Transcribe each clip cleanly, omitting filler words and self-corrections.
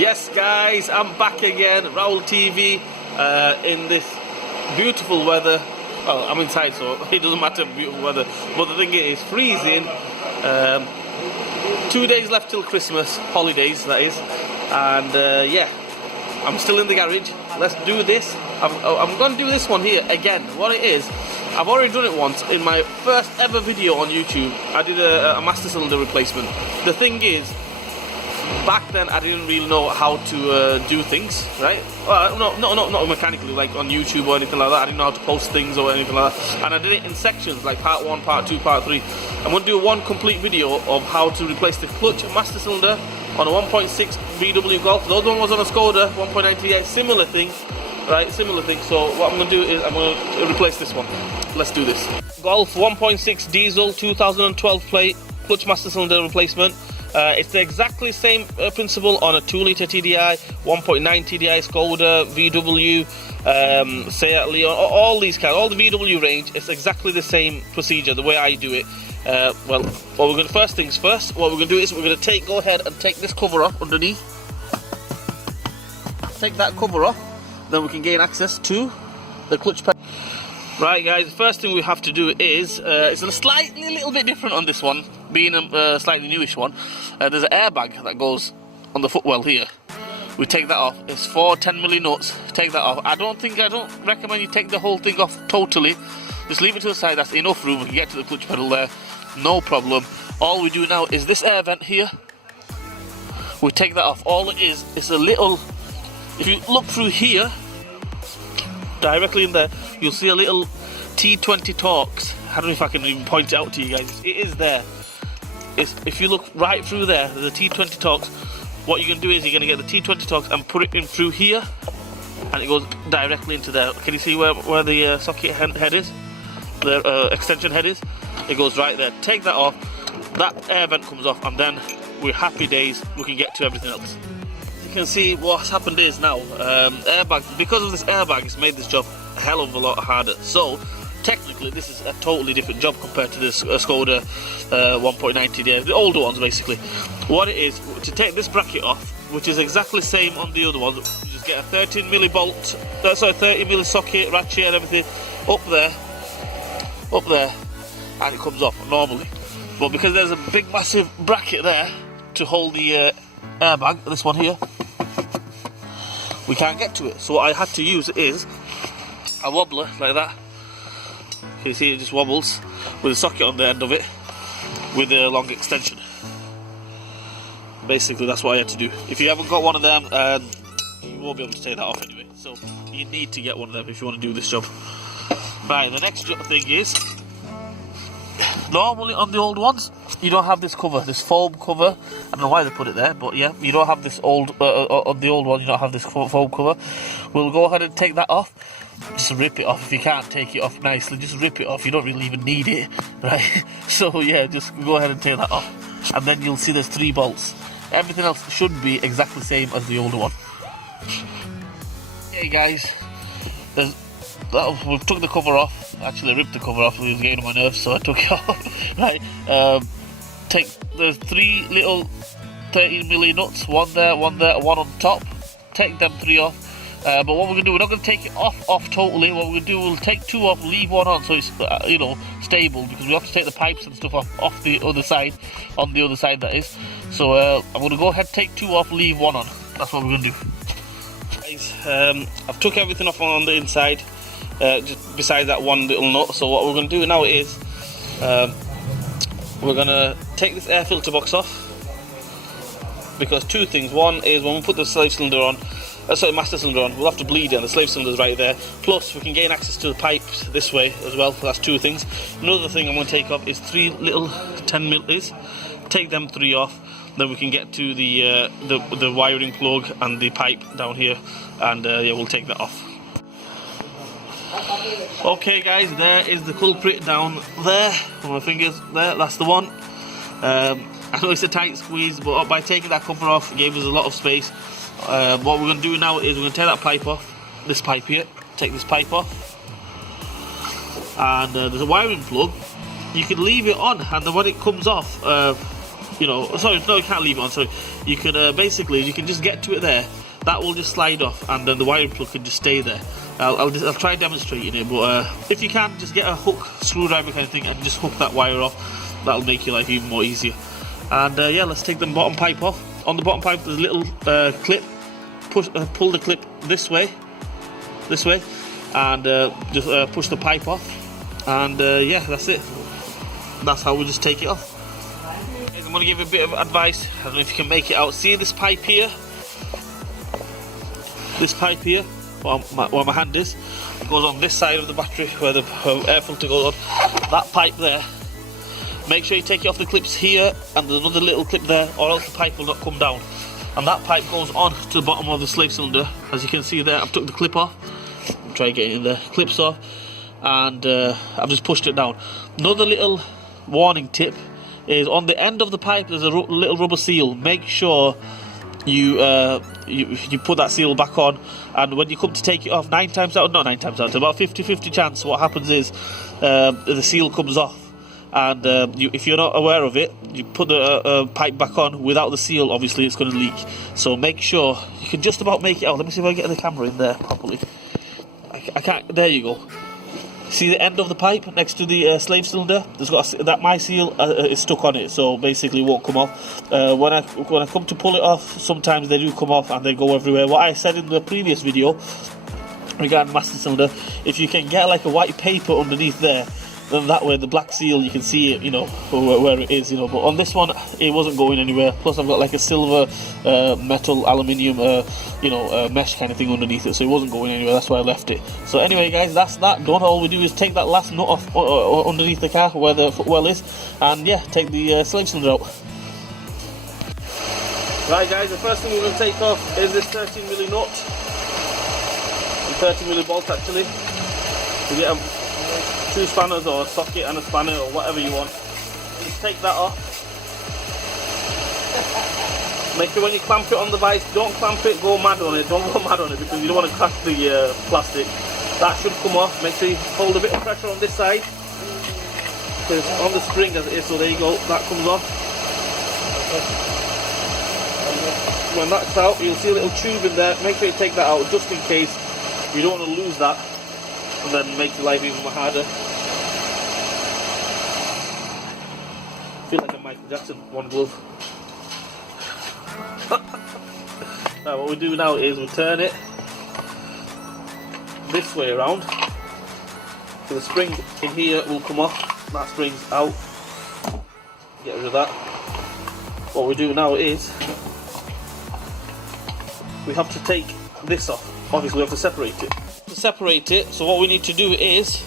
Yes guys, I'm back again, Raul TV, in this beautiful weather. Well, I'm inside so it doesn't matter beautiful weather, but the thing is, it's freezing. 2 days left till Christmas, holidays that is, and yeah, I'm still in the garage. Let's do this. I'm going to do this one here again. What it is, I've already done it once in my first ever video on YouTube. I did a master cylinder replacement. The thing is, back then I didn't really know how to do things, right? Well, not mechanically, like on YouTube or anything like that. I didn't know how to post things or anything like that. And I did it in sections, like part 1, part 2, part 3. I'm going to do one complete video of how to replace the clutch and master cylinder on a 1.6 VW Golf. The other one was on a Skoda 1.98, similar thing, right? Similar thing. So what I'm going to do is I'm going to replace this one. Let's do this. Golf 1.6 diesel 2012 plate clutch master cylinder replacement. It's the exactly same principle on a 2-litre TDI, 1.9 TDI, Skoda, VW, Seat Leon, all these cars, all the VW range. It's exactly the same procedure, the way I do it. Well, what we're going to, first things first, what we're going to do is we're going to go ahead and take this cover off underneath. Take that cover off, then we can gain access to the clutch pedal. Right guys, the first thing we have to do is, it's a little bit different on this one, being a slightly newish one. There's an airbag that goes on the footwell here. We take that off. It's 4 10mm nuts. Take that off. I don't recommend you take the whole thing off totally. Just leave it to the side. That's enough room. We can get to the clutch pedal there, no problem. All we do now is this air vent here. We take that off. All it is a little, if you look through here, directly in there, you'll see a little T20 Torx. I don't know if I can even point it out to you guys. It is there. If you look right through there, there's a T20 Torx. What you're going to do is you're going to get the T20 Torx and put it in through here, and it goes directly into there. Can you see where the socket head is? The extension head is? It goes right there. Take that off. That air vent comes off, and then we're happy days. We can get to everything else. You can see what's happened is now, airbag, because of this airbag, it's made this job a hell of a lot harder. So technically this is a totally different job compared to this Skoda 1.9 TDI, the older ones basically. What it is, to take this bracket off, which is exactly the same on the other ones, you just get a 13mm bolt, 30mm socket, ratchet and everything up there, and it comes off normally. But because there's a big massive bracket there to hold the airbag, this one here, we can't get to it. So what I had to use is a wobbler like that. You see it just wobbles with a socket on the end of it with a long extension. Basically that's what I had to do. If you haven't got one of them, you won't be able to take that off anyway. So you need to get one of them if you want to do this job. Right, the next thing is, normally on the old ones, you don't have this cover, this foam cover. I don't know why they put it there, but yeah, you don't have this on the old one, you don't have this foam cover. We'll go ahead and take that off. Just rip it off. If you can't take it off nicely, just rip it off. You don't really even need it, right? So yeah, just go ahead and take that off. And then you'll see there's 3 bolts. Everything else should be exactly the same as the older one. Hey guys, we took the cover off. Actually, I ripped the cover off. It was getting on my nerves, so I took it off. Right, take the 3 little 13mm nuts. One there, one on top. Take them 3 off. But what we're going to do, we're not going to take it off totally. What we're going to do, we'll take 2 off, leave 1 on, so it's stable, because we have to take the pipes and stuff off the other side, on the other side that is. So I'm going to go ahead, take 2 off, leave 1 on. That's what we're going to do. Guys, I've took everything off on the inside, just besides that one little nut. So what we're going to do now is, we're going to take this air filter box off, because 2 things. One is, when we put the slave cylinder on, master cylinder on, we'll have to bleed it, and the slave cylinder is right there. Plus, we can gain access to the pipes this way as well. That's 2 things. Another thing I'm going to take off is 3 little 10mm. Take them 3 off. Then we can get to the wiring plug and the pipe down here, and yeah, we'll take that off. Okay guys, there is the culprit down there on my fingers. There, that's the one. I know it's a tight squeeze, but by taking that cover off, it gave us a lot of space. What we're going to do now is we're going to take that pipe off, this pipe here, take this pipe off, and there's a wiring plug. You can leave it on, and then when it comes off, you know, sorry, no, you can't leave it on. Sorry, you can basically you can just get to it there. That will just slide off, and then the wiring plug can just stay there. I'll try demonstrating it, but if you can, just get a hook screwdriver kind of thing and just hook that wire off. That'll make your life even more easier. And yeah, let's take the bottom pipe off. On the bottom pipe, there's a little clip. Pull the clip this way, and just push the pipe off. And yeah, that's it. That's how we just take it off. I'm going to give you a bit of advice. I don't know if you can make it out. See this pipe here? This pipe here, where my hand is, it goes on this side of the battery where the air filter goes on. That pipe there, make sure you take it off the clips here, and there's another little clip there, or else the pipe will not come down. And that pipe goes on to the bottom of the slave cylinder. As you can see there, I've took the clip off. Try getting in there. Clips off, and I've just pushed it down. Another little warning tip is on the end of the pipe there's a little rubber seal. Make sure you put that seal back on, and when you come to take it off, about 50-50 chance what happens is the seal comes off, and if you're not aware of it, you put the pipe back on without the seal, obviously it's going to leak. So make sure you can just about make it out. Let me see if I can get the camera in there properly. I can't. There you go. See the end of the pipe next to the slave cylinder? There's got that my seal is stuck on it, so basically it won't come off. When I come to pull it off, sometimes they do come off and they go everywhere. What I said in the previous video regarding master cylinder, if you can get like a white paper underneath there, then that way the black seal you can see it, you know, where it is, you know. But on this one, it wasn't going anywhere. Plus, I've got like a silver metal aluminium, mesh kind of thing underneath it, so it wasn't going anywhere. That's why I left it. So anyway, guys, that's that done. All we do is take that last nut off underneath the car where the footwell is, and yeah, take the slave cylinder out. Right, guys, the first thing we're going to take off is this 13mm nut, and 13mm bolt actually. We get 2 spanners or a socket and a spanner or whatever you want. Just take that off. Make sure when you clamp it on the vise, don't clamp it, go mad on it. Don't go mad on it because you don't want to crack the plastic. That should come off. Make sure you hold a bit of pressure on this side, because on the spring as it is, so there you go, that comes off. When that's out, you'll see a little tube in there. Make sure you take that out just in case. You don't want to lose that and then make your life even more harder. I feel like a Michael Jackson, one glove. Now what we do now is we turn it this way around, so the spring in here will come off. That spring's out. Get rid of that. What we do now is we have to take this off. Obviously we have to separate it. So what we need to do is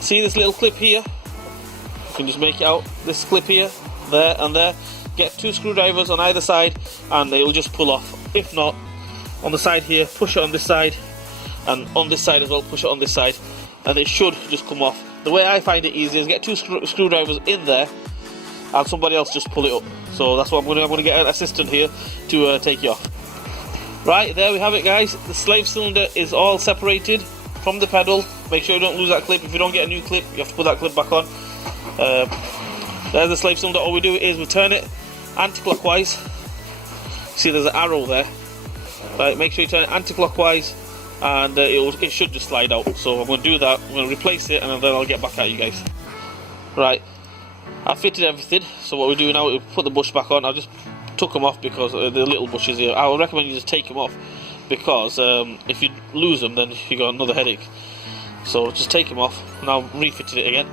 see this little clip here. You can just make it out. This clip here, there and there. Get 2 screwdrivers on either side and they will just pull off. If not, on the side here, push it on this side, and on this side as well, push it on this side, and it should just come off. The way I find it easy is get 2 screwdrivers in there and somebody else just pull it up. So that's what I'm going to get an assistant here to take it off. Right, there we have it, guys. The slave cylinder is all separated from the pedal. Make sure you don't lose that clip. If you don't get a new clip, you have to put that clip back on. There's the slave cylinder. All we do is we turn it anti-clockwise. See, there's an arrow there. Right, make sure you turn it anti-clockwise, and it should just slide out. So I'm going to do that. I'm going to replace it, and then I'll get back at you guys. Right, I fitted everything. So what we do now is we put the bush back on. I just took them off because the little bushes here. I would recommend you just take them off, because if you lose them, then you got another headache. So just take them off. Now I've refitted it again.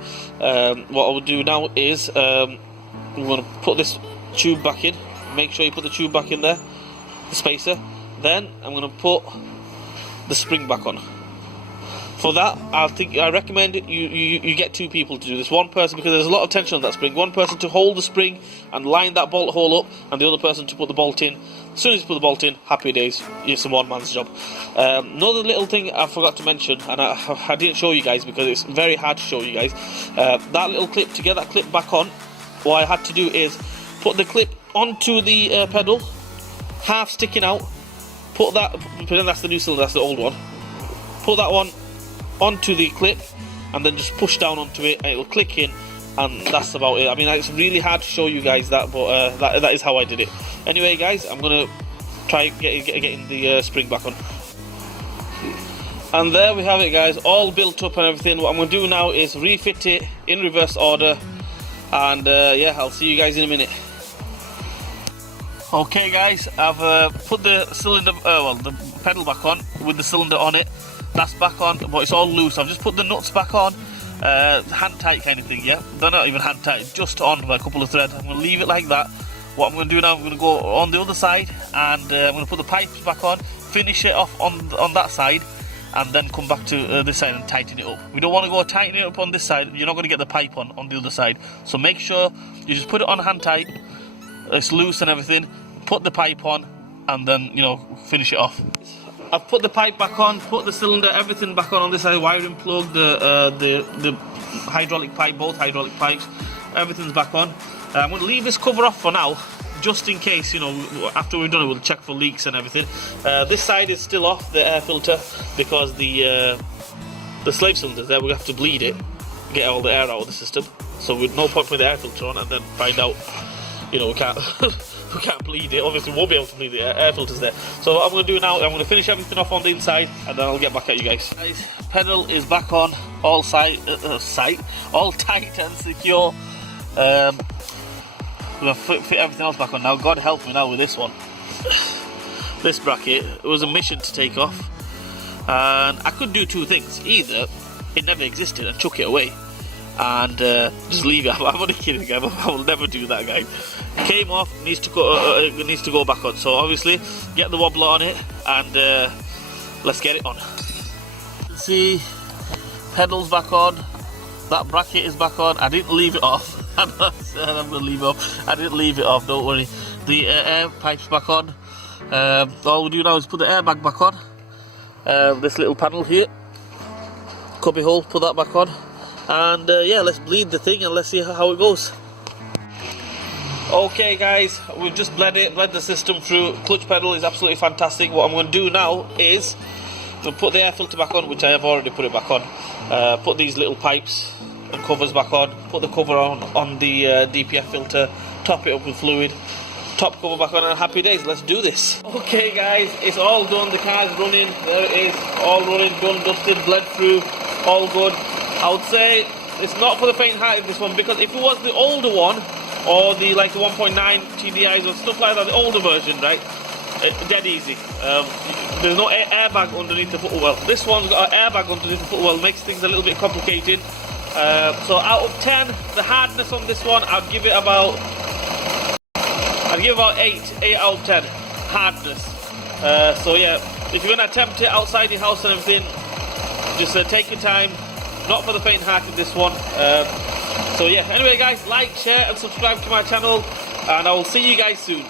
What I will do now is I'm going to put this tube back in. Make sure you put the tube back in there, the spacer. Then I'm going to put the spring back on. For that, I recommend you get 2 people to do this. One person, because there's a lot of tension on that spring. One person to hold the spring and line that bolt hole up, and the other person to put the bolt in. As soon as you put the bolt in, happy days. It's a one-man's job. Another little thing I forgot to mention, and I didn't show you guys because it's very hard to show you guys. That little clip, to get that clip back on, what I had to do is put the clip onto the pedal, half sticking out. Put that, pretend that's the new cylinder, that's the old one. Put that one onto the clip and then just push down onto it and it will click in, and that's about it. I mean, it's really hard to show you guys that, but that is how I did it. Anyway, guys, I'm gonna try getting the spring back on. And there we have it, guys, all built up and everything. What I'm gonna do now is refit it in reverse order, and yeah, I'll see you guys in a minute. Okay, guys, I've put the cylinder, the pedal back on with the cylinder on it. That's back on, but it's all loose. I've just put the nuts back on, hand tight kind of thing, yeah? They're not even hand tight, just on by a couple of threads. I'm going to leave it like that. What I'm going to do now, I'm going to go on the other side, and I'm going to put the pipes back on, finish it off on that side, and then come back to this side and tighten it up. We don't want to go tightening it up on this side. You're not going to get the pipe on the other side. So make sure you just put it on hand tight, it's loose and everything, put the pipe on, and then, you know, finish it off. I've put the pipe back on, put the cylinder, everything back on this side, wiring plug, the hydraulic pipe, both hydraulic pipes, everything's back on. I'm going to leave this cover off for now, just in case, you know, after we've done it, we'll check for leaks and everything. This side is still off, the air filter, because the slave cylinder's there. We have to bleed it, get all the air out of the system. So with no point putting the air filter on and then find out, you know, we can't we can't bleed it. Obviously we won't be able to bleed the air filter's there. So what I'm going to do now, I'm going to finish everything off on the inside, and then I'll get back at you guys. Pedal is back on, all all tight and secure. We're going to fit everything else back on now. God help me now with this one. This bracket, it was a mission to take off, and I could do two things. Either it never existed and chuck it away and just leave it. I'm only kidding, guys. I will never do that, guys. Came off, needs to go back on. So obviously get the wobbler on it, and let's get it on. See, pedals back on, that bracket is back on. I didn't leave it off. I'm gonna leave it off. I didn't leave it off, don't worry. The air pipe's back on. All we do now is put the airbag back on. This little panel here, cubby hole, put that back on, and yeah, let's bleed the thing and let's see how it goes. Okay, guys, we've just bled the system through. Clutch pedal is absolutely fantastic. What I'm going to do now is put the air filter back on, which I have already put it back on. Put these little pipes and covers back on. Put the cover on the DPF filter. Top it up with fluid. Top cover back on, and happy days. Let's do this. Okay, guys, it's all done. The car's running. There it is, all running, done, dusted, bled through, all good. I would say it's not for the faint-hearted, this one, because if it was the older one, or the 1.9 TDIs or stuff like that, the older version, right? Dead easy. There's no airbag underneath the footwell. This one's got an airbag underneath the footwell, makes things a little bit complicated. So out of 10, the hardness on this one, I'd give it about 8 out of 10 hardness. So yeah, if you're gonna attempt it outside your house and everything, just take your time. Not for the faint-hearted, this one. So yeah, anyway, guys, like, share and subscribe to my channel, and I will see you guys soon.